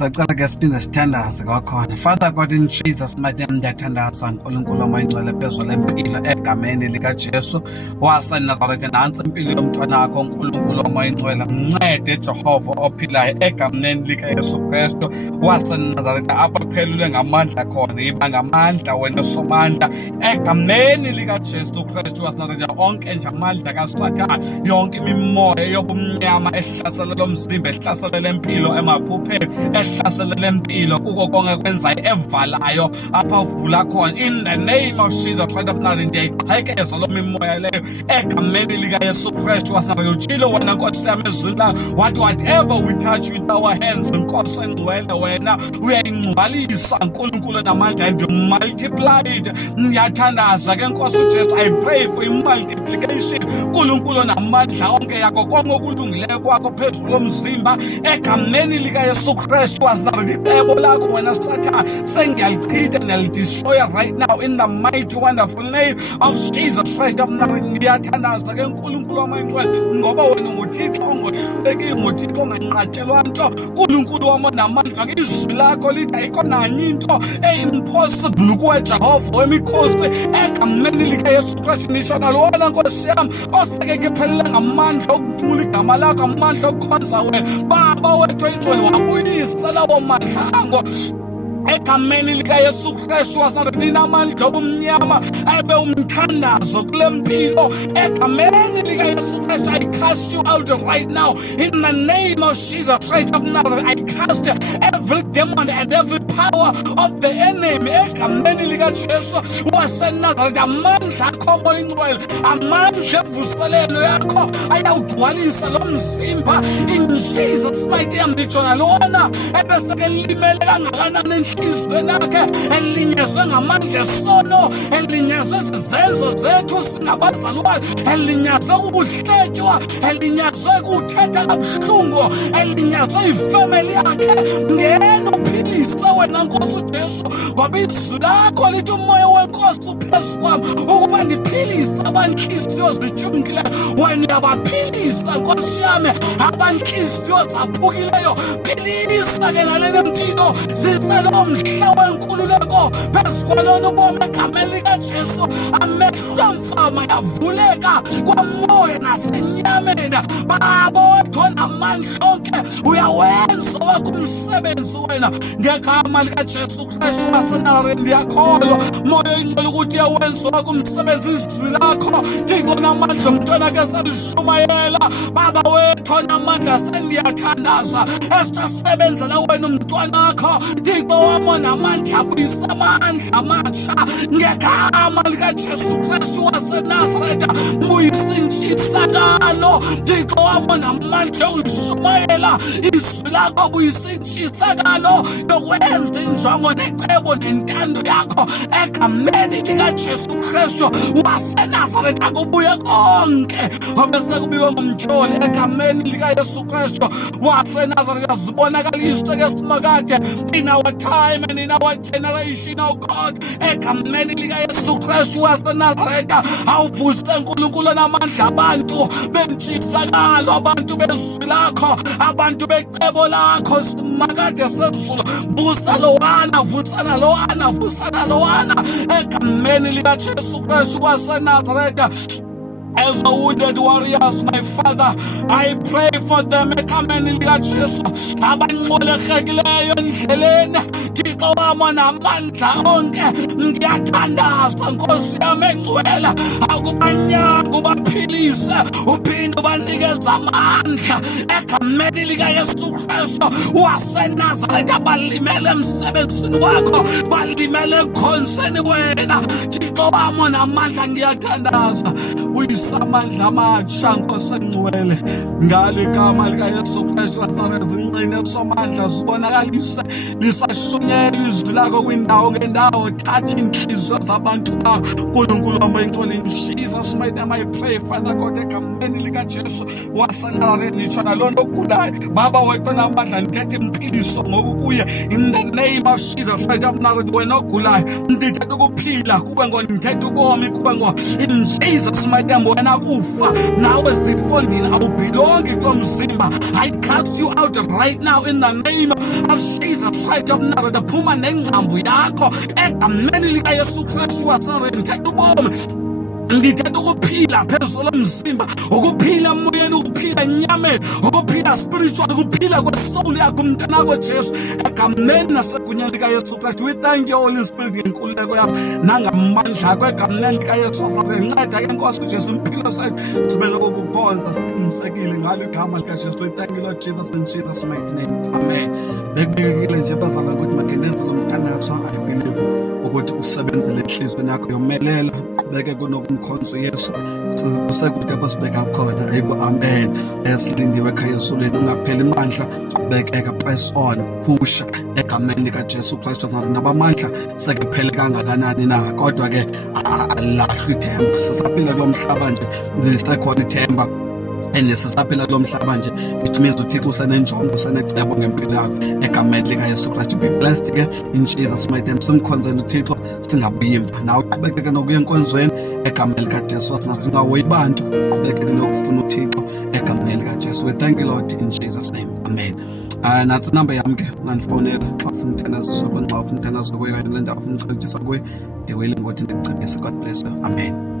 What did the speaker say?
Sacela ke siphinde sithandaze kwakhona. Father God, in Jesus mighty name ndiyathandaza uNkulunkulu omayingcwele phezulu empilo egameni likaJesu waseNazaretha. Nantsi impilo yomntwana wakho uNkulunkulu omayingcwele, mncede Jehova ophilayo egameni likaYesu Kristu waseNazaretha. Apho phelule ngamandla khona, yiba ngamandla wena somandla egameni likaJesu Kristu waseNazaretha. Onke nje amandla kaSathane, yonke imimoya yobumnyama ehlasela lo mzimba, ehlasela lempilo emaphupheni, ehlasela lempilo kuko konke kwenzayo evalayo apha uvula khona. In the name of Jesus Christ of Nazareth, ndiyayiqhekeza lo mimoya leyo egameni likaYesu Kristu waseNazaretha. Utshilo wena Nkosi yami ezwini la, wathi whatever we touch with our hands, Nkosi engcwele wena uyayingcwalisa Nkulunkulu namandla and you multiply it. Ndiyathandaza ke Nkosi uJesu, I pray for multiplication Nkulunkulu namandla onke yakho konke okulungileyo kwakho phezulu lomzimba egameni likaYesu Kristu waseNazaretha. Icebo lakho wena Sathane sengiyalichitha ndiyalidestroya right now in the mighty wonderful name of Jesus Christ of Nazareth. Ndiyathandaza ke Nkulunkulu omayingcwele ngoba wena nguThixo ongohluleki, nguThixo onganqatshelwa nto. Nkulunkulu wami namandla, izwi lakho lithi ayikho nanye into impossible kuwe Jehova wemikhosi egameni likaYesu Kristu. Nisho nalona Nkosi yami osekeke phelele ngamandla okuphula igama lakho, amandla okukhonza wena Baba wethu oyingcwele, wabuyisa lawo mandla egameni likaYesu Kristu waseNazaretha. Inamandla obumnyama ebe umthandazo kule mpilo egameni likaYesu Kristu. I cast you out right now in the name of Jesus Christ of Nazareth. I cast every demon and every power of the enemy egameni likaJesu waseNazaretha. Amandla akho oyingcwele, amandla evuselelo yakho ayawugcwalisa lo mzimba in Jesus mighty name. Nditsho nalona ebeseke limele kangakanani enhliziyweni yakhe, elinyazwe ngamandla esono, elinyazwe izenzo zethu singabazalwane, elinyazwe ukuhletywa, elinyazwe ukuthetha kabuhlungu, elinyazwe ifamily yakhe. Ngena uphilise wena Nkosi uJesu, ngoba izwi lakho lithi umoya wenkosi uphezu kwami ukuba ndiphilise abanhliziyo zityumkileyo. Wena uyabaphilisa Nkosi yami abanhliziyo zaphukileyo. Philisa ke nalena mpilo, ziselo mhla wenkululeko phezu kwalona ubomi egameni likaJesu. Amehlo amfama yavuleka kwamoya nasenyameni. Baba wethu onamandla onke, uyawenza wakho umsebenzi wena ngegama likaJesu Kristu waseNazaretha. Ndiyakholwa moya oyingcwele ukuthi uyawenza wakho umsebenzi. Izwi lakho Thixo namandla umntwana ke selishumayela. Baba wethu onamandla, sendiyathandaza esasebenzela wena umntwana wakho Thixo wami namandla. Buyisa amandla amatsha ngegama likaJesu Kristu waseNazaretha. Buyisa intshisakalo Thixo wami namandla, ulishumayela izwi lakho. Buyisa intshisakalo yokwenza injongo necebo nentando yakho egameni likaJesu Kristu waseNazaretha. Kubuye konke obesekubiwe ngumtyholi egameni likaYesu Kristu waseNazaretha. Zibonakalise ke simakade in our time and in our generation, oh God, egameni likaYesu Kristu waseNazaretha. Awuvuse Nkulunkulu namandla abantu bentshisakalo, abantu bezwi lakho, abantu becebo lakho simakade sezulu. Vusa lowana, vusana lowana, vusana lowana egameni likaJesu Kristu waseNazaretha. As the wounded warriors, my Father, I pray for them egameni likaJesu. Abanqolekileyo endleleni, Thixo wami namandla onke, ngiyathandaza Nkosi yami engcwele, akubanyanga ubaphilise, uphinde ubanikeze amandla egameni likaYesu Kristu waseNazaretha. Balimele emsebenzini wakho, balimele ekhonseni wena Thixo wami namandla. Ngiyathandaza amandla amatsha Nkosi engcwele ngale gama likaYesu Kristu waseNazaretha. Zinqine somandla zibonakalise, lisashunyela izwi lakho kwindawo ngendawo. Touch inhliziyo zabantu bakho Nkulunkulu omayingcwele. In Jesus mighty name I pray, Father God, egameni likaJesu waseNazaretha. Nitsho nalona ogulayo Baba wethu namandla, ndithethe imphiliso ngokukuye in the name of Jesus Christ of Nazareth. Wena ogulayo ndithethe ukuphila kuwe ngo, ndithethe ukomi kuwe ngo, in Jesus mighty name. wena kufa nawe zifondini awubelongi kulo mzimba. I cast you out right now in the name of Jesus Christ of Nazareth. Phuma nengqambu yakho egameni likaYesu Kristu waseNazareth. Ngithetha ubomi, ngithetha ukuphila phezulu komzimba, ukuphila emoyeni, ukuphila enyameni, ukuphila spiritual, ukuphila kwesoul yakho mntanakho Jesu egameni nasegunyeni likaYesu Kristu. We thank you Holy Spirit ngenkululeko yakho nangamandla akho egameni likaYesu Kristu. Nceda ke Nkosi Jesu impilo zethu sibe nokukukhonza siqinisekile ngalo igama likaJesu. We thank you Lord Jesus in Jesus mighty name. Amen. Bekubekile nje bazalwane ukuthi makenenze lo mthandazo. I believe ukuthi usebenzele enhlizweni yakho yomelela, qhubeke kunokumkhonza uYesu kusekude basibeka khona. Ayiko amen. Esilindiwe ekhaya esuleni ungapheli amandla, qhubekeka, press on, pusha egameni likaJesu Kristu nabamandla sekuphele kangakanani na, kodwa ke alahlwe ithemba. Sisaphila kulo mhlaba nje lisekhona ithemba sisaphila kulo mhlaba nje. It means uThixo usenenjongo, usenecebo ngempilo yakho egameni likaYesu Kristu. Be blessed ke in Jesus mighty name. Simkhonzeni uThixo singabuyi emva. Nawe uqhubekeke nokuya enkonzweni egameni likaJesu. Singahoyi bantu, uqhubekeke nokufuna uThixo egameni likaJesu. We thank you Lord in Jesus name. Amen. Nathi number yami ke ungandifonela xa ufuna umthandazo sokwenza, xa ufuna umthandazo kuyo kanye le ndawo ufuna ukucebisa kuyo. Ndiwilling ukuthi ndikucebise. God bless you. Amen.